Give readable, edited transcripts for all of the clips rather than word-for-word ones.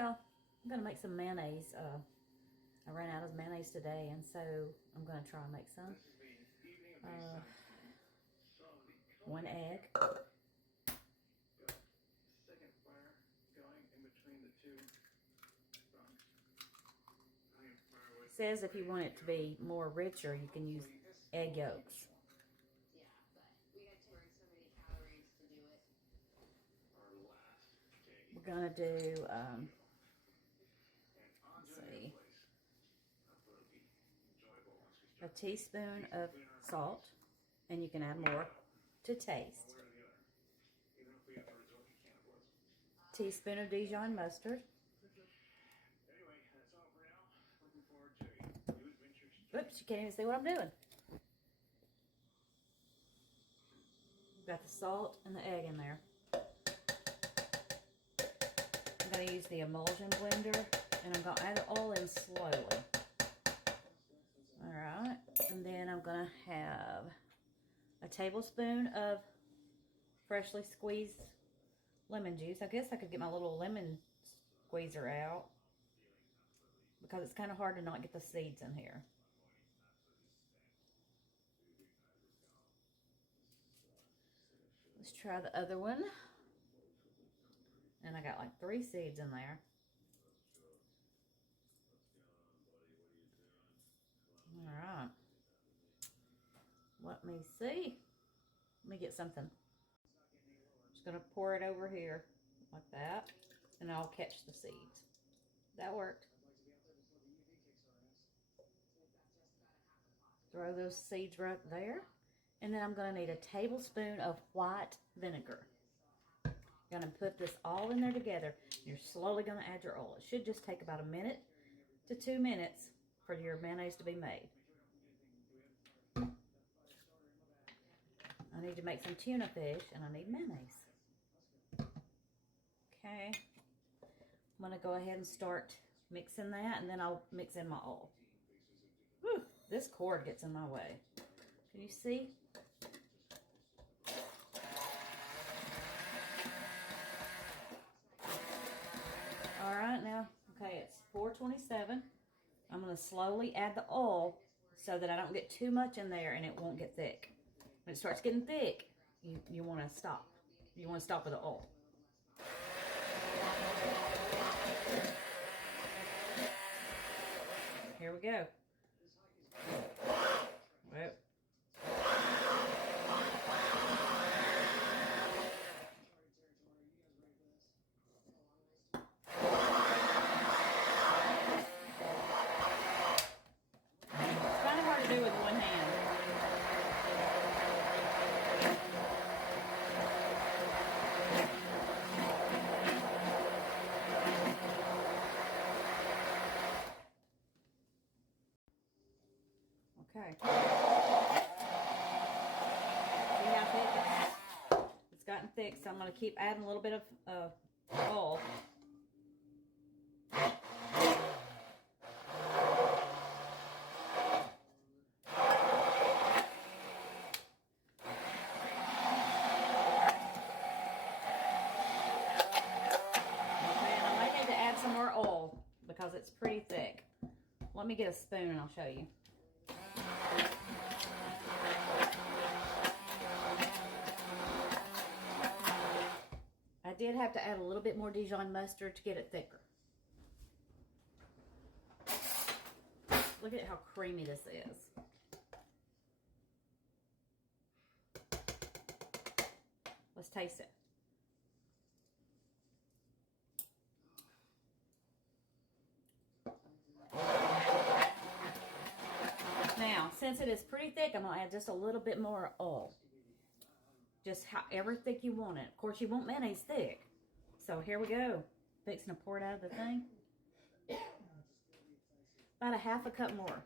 y'all. I'm going to make some mayonnaise. I ran out of mayonnaise today, and so I'm going to try and make some. 1 egg. It says if you want it to be more richer, you can use egg yolks. We're going to do, let's see, a teaspoon of salt, and you can add more to taste. Teaspoon of Dijon Mustard. Oops, you can't even see what I'm doing. Got the salt and the egg in there. I'm going to use the emulsion blender, and I'm going to add it all in slowly. Alright, and then I'm going to have a tablespoon of freshly squeezed lemon juice. I guess I could get my little lemon squeezer out, because it's kind of hard to not get the seeds in here. Let's try the other one. And I got like 3 seeds in there. Alright. Let me see. Let me get something. Just going to pour it over here like that. And I'll catch the seeds. That worked. Throw those seeds right there. And then I'm going to need a tablespoon of white vinegar. You're going to put this all in there together. You're slowly going to add your oil. It should just take about 1 minute to 2 minutes for your mayonnaise to be made. I need to make some tuna fish, and I need mayonnaise. Okay. I'm going to go ahead and start mixing that, and then I'll mix in my oil. Whew, this cord gets in my way. Can you see? Alright, now, okay, it's 4:27. I'm going to slowly add the oil so that I don't get too much in there and it won't get thick. When it starts getting thick, you want to stop. You want to stop with the oil. Here we go. Well. Do with one hand. Okay. See how thick it's gotten thick, so I'm going to keep adding a little bit of oil. Some more oil because it's pretty thick. Let me get a spoon and I'll show you. I did have to add a little bit more Dijon mustard to get it thicker. Look at how creamy this is. Let's taste it. Now, since it is pretty thick, I'm going to add just a little bit more oil. Just however thick you want it. Of course, you want mayonnaise thick. So here we go. Fixing to pour it out of the thing. About a half a cup more.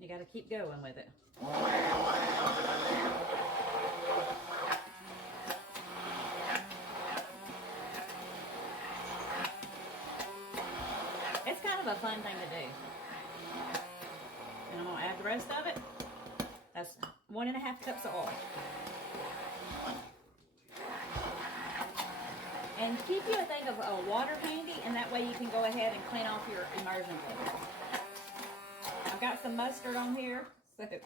You got to keep going with it. It's kind of a fun thing to do. And I'm going to add the rest of it. That's 1.5 cups of oil. And keep you a thing of water handy, and that way you can go ahead and clean off your immersion blender. I've got some mustard on here, so, and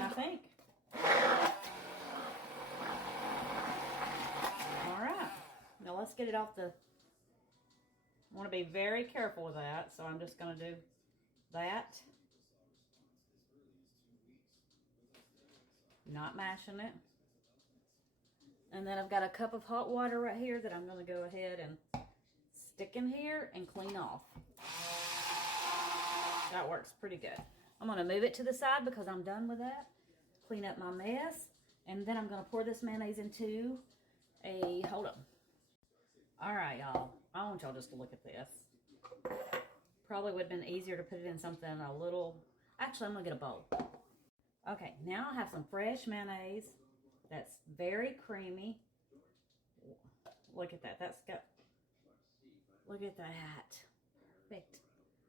I think. All right, now let's get it off the, I want to be very careful with that, so I'm just going to do that. Not mashing it. And then I've got a cup of hot water right here that I'm going to go ahead and stick in here and clean off. That works pretty good. I'm going to move it to the side because I'm done with that. Clean up my mess. And then I'm going to pour this mayonnaise into a, hold on. All right, y'all. I want y'all just to look at this. Probably would have been easier to put it in something a little, actually I'm going to get a bowl. Okay, now I have some fresh mayonnaise that's very creamy. Look at that. That's got, look at that. Perfect.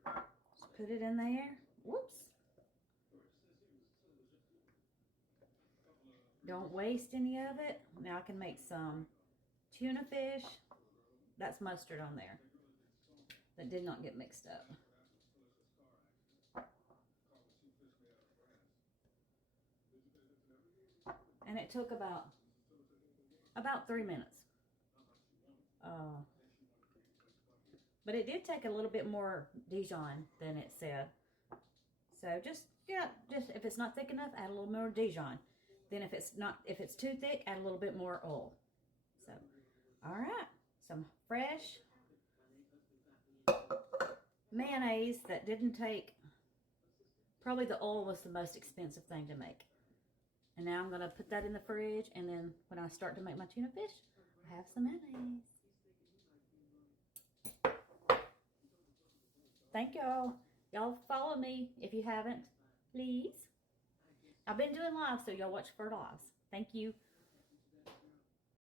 Just put it in there. Whoops. Don't waste any of it. Now I can make some tuna fish. That's mustard on there. That did not get mixed up. And it took about 3 minutes. But it did take a little bit more Dijon than it said. So just if it's not thick enough, add a little more Dijon. Then if it's too thick, add a little bit more oil. So, all right, some fresh mayonnaise that didn't take, probably the oil was the most expensive thing to make. And now I'm going to put that in the fridge, and then when I start to make my tuna fish, I have some mayonnaise. Thank y'all. Y'all follow me if you haven't, please. I've been doing live, so y'all watch for lives. Thank you.